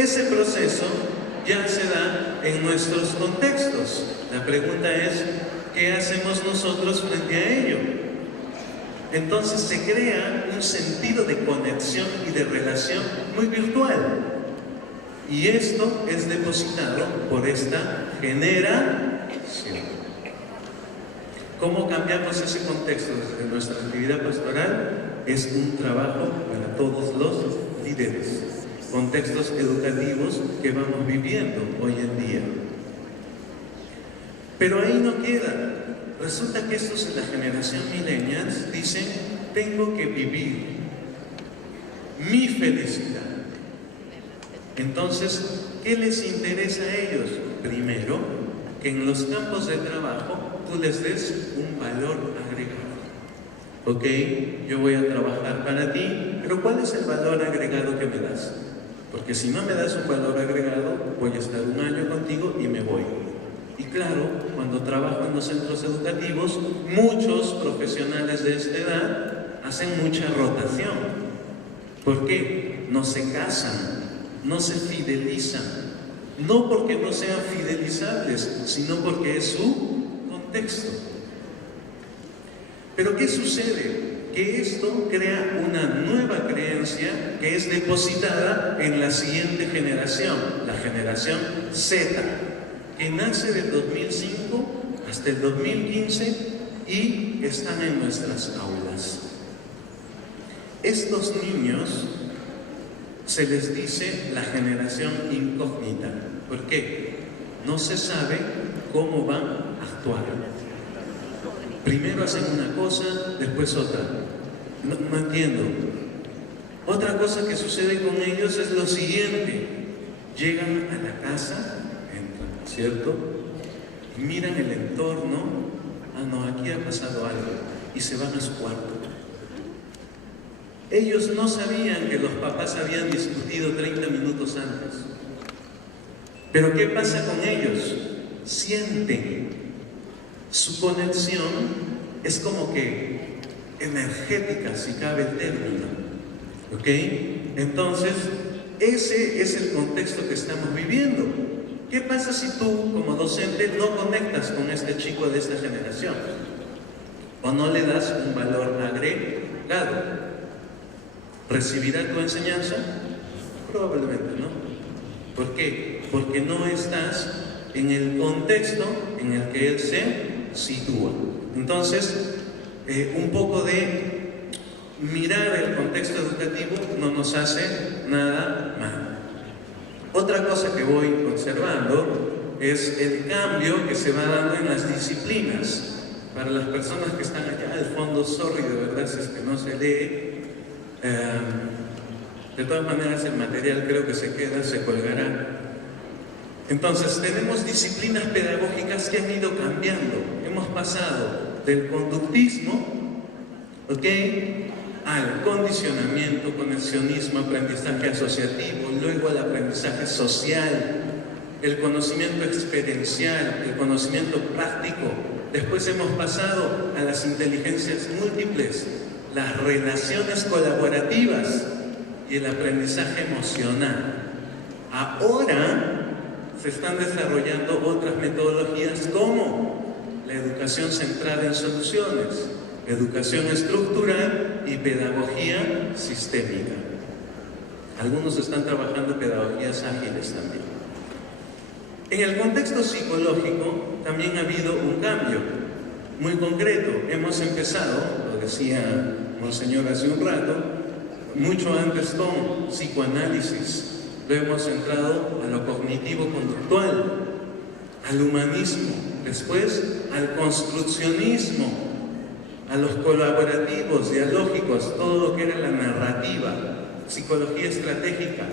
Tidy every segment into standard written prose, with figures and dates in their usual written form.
Ese proceso ya se da en nuestros contextos. La pregunta es, ¿qué hacemos nosotros frente a ello? Entonces se crea un sentido de conexión y de relación muy virtual. Y esto es depositado por esta generación. ¿Cómo cambiamos ese contexto desde nuestra actividad pastoral? Es un trabajo para todos los líderes. Contextos educativos que vamos viviendo hoy en día. Pero ahí no queda. Resulta que estos en la generación millennials dicen, tengo que vivir mi felicidad. Entonces, ¿qué les interesa a ellos? Primero, que en los campos de trabajo tú les des un valor agregado. Ok, yo voy a trabajar para ti, pero ¿cuál es el valor agregado que me das? Porque si no me das un valor agregado, voy a estar un año contigo y me voy. Y claro, cuando trabajo en los centros educativos, muchos profesionales de esta edad hacen mucha rotación. ¿Por qué? No se casan, no se fidelizan. No porque no sean fidelizables, sino porque es su contexto. Pero ¿qué sucede? Que esto crea una nueva creencia que es depositada en la siguiente generación, la generación Z, que nace del 2005 hasta el 2015 y están en nuestras aulas. Estos niños se les dice la generación incógnita. ¿Por qué? No se sabe cómo van a actuar. Primero hacen una cosa, después otra. No entiendo. Otra cosa que sucede con ellos es lo siguiente. Llegan a la casa, entran, ¿cierto? Y miran el entorno. Ah, no, aquí ha pasado algo. Y se van a su cuarto. Ellos no sabían que los papás habían discutido 30 minutos antes. Pero ¿qué pasa con ellos? Sienten. Su conexión es como que energética, si cabe el término. ¿Ok? Entonces, ese es el contexto que estamos viviendo. ¿Qué pasa si tú, como docente, no conectas con este chico de esta generación? ¿O no le das un valor agregado? ¿Recibirá tu enseñanza? Probablemente no. ¿Por qué? Porque no estás en el contexto en el que él se sitúa. Entonces, un poco de mirar el contexto educativo no nos hace nada mal. Otra cosa que voy observando es el cambio que se va dando en las disciplinas. Para las personas que están allá al fondo, sorry, de verdad, si es que no se lee. De todas maneras, el material creo que se queda, se colgará. Entonces, tenemos disciplinas pedagógicas que han ido cambiando. Hemos pasado del conductismo, ¿ok?, al condicionamiento, conexionismo, aprendizaje asociativo, luego al aprendizaje social, el conocimiento experiencial, el conocimiento práctico. Después hemos pasado a las inteligencias múltiples, las relaciones colaborativas y el aprendizaje emocional. Ahora se están desarrollando otras metodologías como la educación centrada en soluciones, educación estructural y pedagogía sistémica. Algunos están trabajando pedagogías ágiles también. En el contexto psicológico también ha habido un cambio muy concreto. Hemos empezado, lo decía Monseñor hace un rato, mucho antes con psicoanálisis. Lo hemos centrado a lo cognitivo-conductual, al humanismo, después al construccionismo, a los colaborativos, dialógicos, todo lo que era la narrativa, psicología estratégica.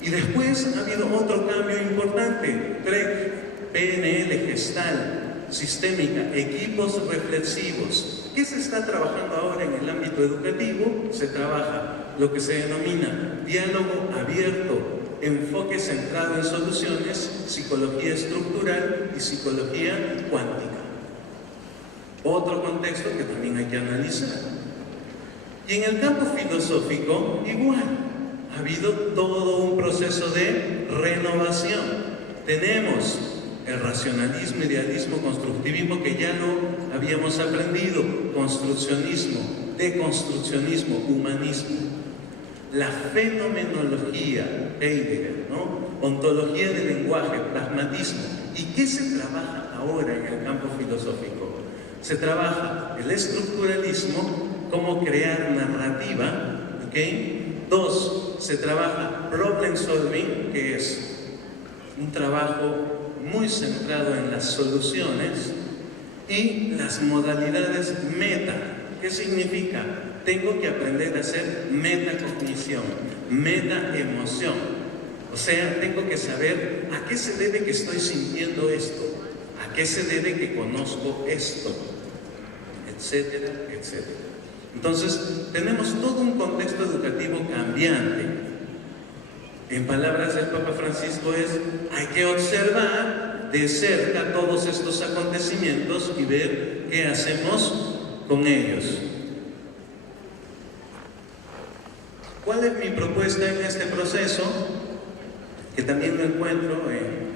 Y después ha habido otro cambio importante, TREC, PNL, Gestal, sistémica, equipos reflexivos. ¿Qué se está trabajando ahora en el ámbito educativo? Se trabaja lo que se denomina diálogo abierto, enfoque centrado en soluciones, psicología estructural y psicología cuántica. Otro contexto que también hay que analizar. Y en el campo filosófico, igual. ha habido todo un proceso de renovación. Tenemos el racionalismo, idealismo, constructivismo, que ya lo habíamos aprendido, construccionismo, deconstruccionismo, humanismo, la fenomenología, Heidegger, ¿no? Ontología del lenguaje, pragmatismo. ¿Y qué se trabaja ahora en el campo filosófico? Se trabaja el estructuralismo, cómo crear narrativa, ¿ok? 2, se trabaja problem solving, que es un trabajo muy centrado en las soluciones, y las modalidades meta. ¿Qué significa? Tengo que aprender a hacer metacognición, metaemoción. O sea, tengo que saber a qué se debe que estoy sintiendo esto, a qué se debe que conozco esto, etcétera, etcétera. Entonces, tenemos todo un contexto educativo cambiante. En palabras del Papa Francisco hay que observar de cerca todos estos acontecimientos y ver qué hacemos con ellos. ¿Cuál es mi propuesta en este proceso? Que también lo encuentro en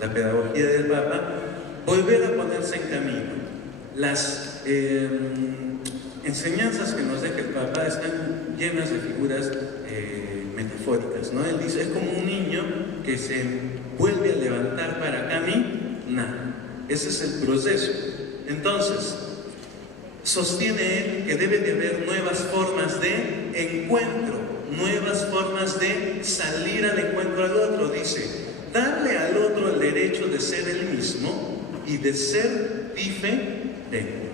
la pedagogía del Papa. Volver a ponerse en camino. Las enseñanzas que nos deja el Papa están llenas de figuras metafóricas, ¿no? Él dice, es como un niño que se vuelve a levantar para caminar. Ese es el proceso. Entonces, sostiene él que debe de haber nuevas formas de encuentro, nuevas formas de salir al encuentro al otro. Dice, darle al otro el derecho de ser él mismo y de ser diferente.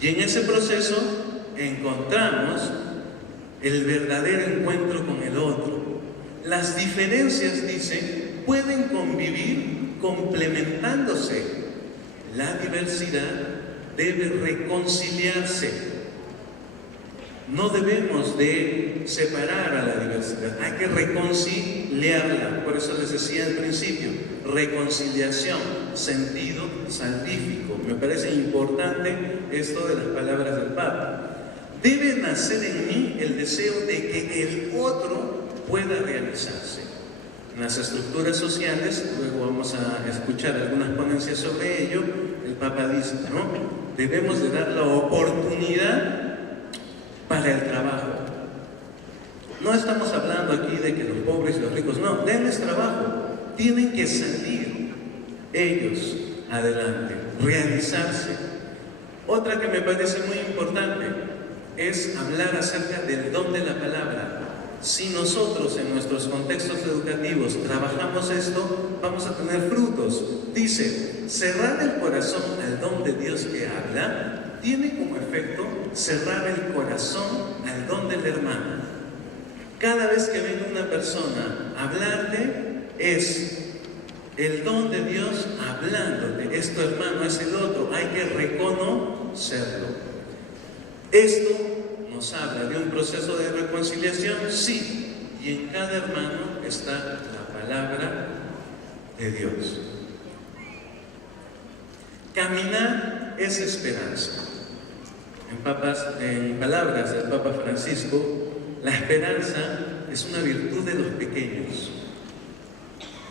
Y en ese proceso encontramos el verdadero encuentro con el otro. Las diferencias, dice, pueden convivir complementándose. La diversidad debe reconciliarse. No debemos de separar a la diversidad, hay que reconciliarla. Por eso les decía al principio, reconciliación, sentido salvífico. Me parece importante esto de las palabras del Papa. Debe nacer en mí el deseo de que el otro pueda realizarse. En las estructuras sociales, luego vamos a escuchar algunas ponencias sobre ello, el Papa dice, ¿no? Debemos de dar la oportunidad para el trabajo. No estamos hablando aquí de que los pobres y los ricos, no, denles trabajo. Tienen que salir ellos adelante, realizarse. Otra que me parece muy importante es hablar acerca del don de la palabra. Si nosotros en nuestros contextos educativos trabajamos esto, vamos a tener frutos. Dice, cerrar el corazón al don de Dios que habla, tiene como efecto cerrar el corazón al don del hermano. Cada vez que venga una persona a hablarte, es el don de Dios hablándote. Es tu hermano, es el otro, hay que reconocerlo. Esto nos habla de un proceso de reconciliación, sí, y en cada hermano está la palabra de Dios. Caminar es esperanza. En palabras del Papa Francisco, la esperanza es una virtud de los pequeños.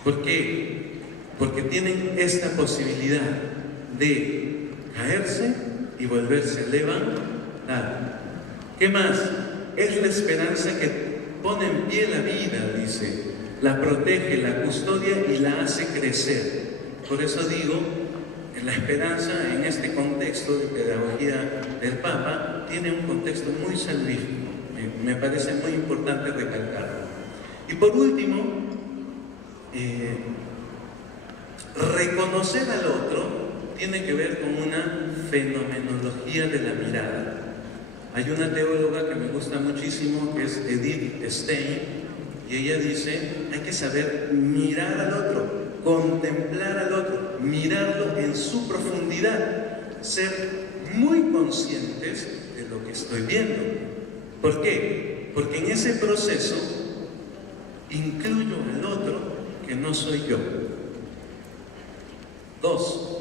¿Por qué? Porque tienen esta posibilidad de caerse y volverse a levantar. ¿Qué más? Es la esperanza que pone en pie la vida, dice, la protege, la custodia y la hace crecer. Por eso digo, la esperanza en este contexto de pedagogía del Papa tiene un contexto muy salvífico. Me parece muy importante recalcarlo. Y por último, reconocer al otro tiene que ver con una fenomenología de la mirada. Hay una teóloga que me gusta muchísimo, que es Edith Stein, y ella dice, hay que saber mirar al otro, contemplar al otro, mirarlo en su profundidad, ser muy conscientes de lo que estoy viendo. ¿Por qué? Porque en ese proceso incluyo al otro que no soy yo. 2,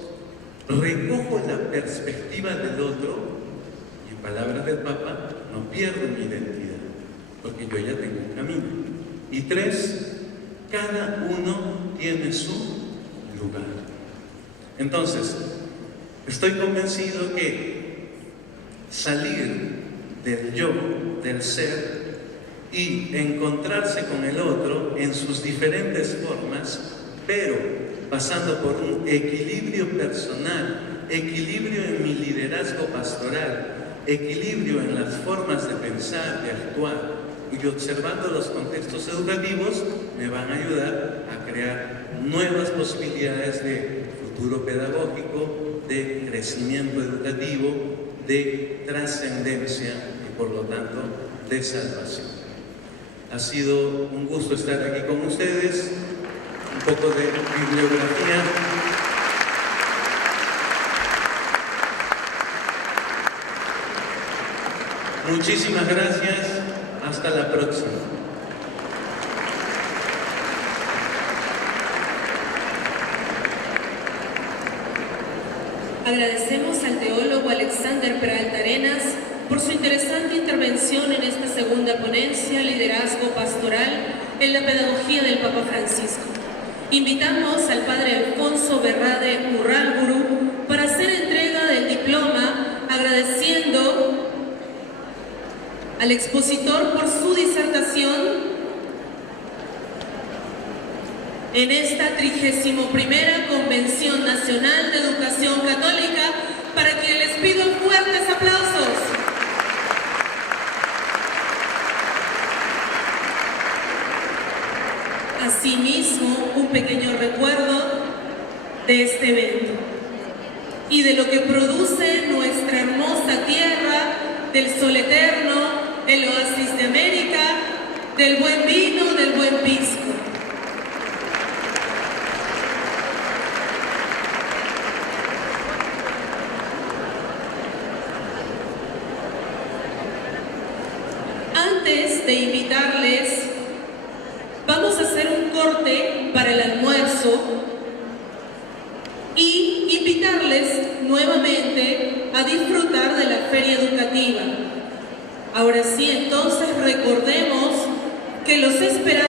recojo la perspectiva del otro y en palabras del Papa, no pierdo mi identidad. porque yo ya tengo un camino. Y 3, cada uno tiene su lugar. Entonces, estoy convencido que salir del yo, del ser, y encontrarse con el otro en sus diferentes formas, pero pasando por un equilibrio personal, equilibrio en mi liderazgo pastoral, equilibrio en las formas de pensar, de actuar, y observando los contextos educativos, me van a ayudar a crear nuevas posibilidades de futuro pedagógico, de crecimiento educativo, de trascendencia y por lo tanto de salvación. Ha sido un gusto estar aquí con ustedes, un poco de bibliografía. Muchísimas gracias, hasta la próxima. Agradecemos al teólogo Alexander Peralta Arenas por su interesante intervención en esta segunda ponencia, Liderazgo Pastoral en la Pedagogía del Papa Francisco. Invitamos al padre Alfonso Berrade Urrálburu para hacer entrega del diploma, agradeciendo al expositor por su disertación en esta 31ª Convención Nacional de Educación Católica, para quien les pido fuertes aplausos. Asimismo, un pequeño recuerdo de este evento y de lo que produce nuestra hermosa tierra, del sol eterno, el oasis de América, del buen vino, del buen pisco. Antes de invitarles, vamos a hacer un corte para el almuerzo y invitarles nuevamente a disfrutar de la feria educativa. Ahora sí, entonces recordemos que los esperamos.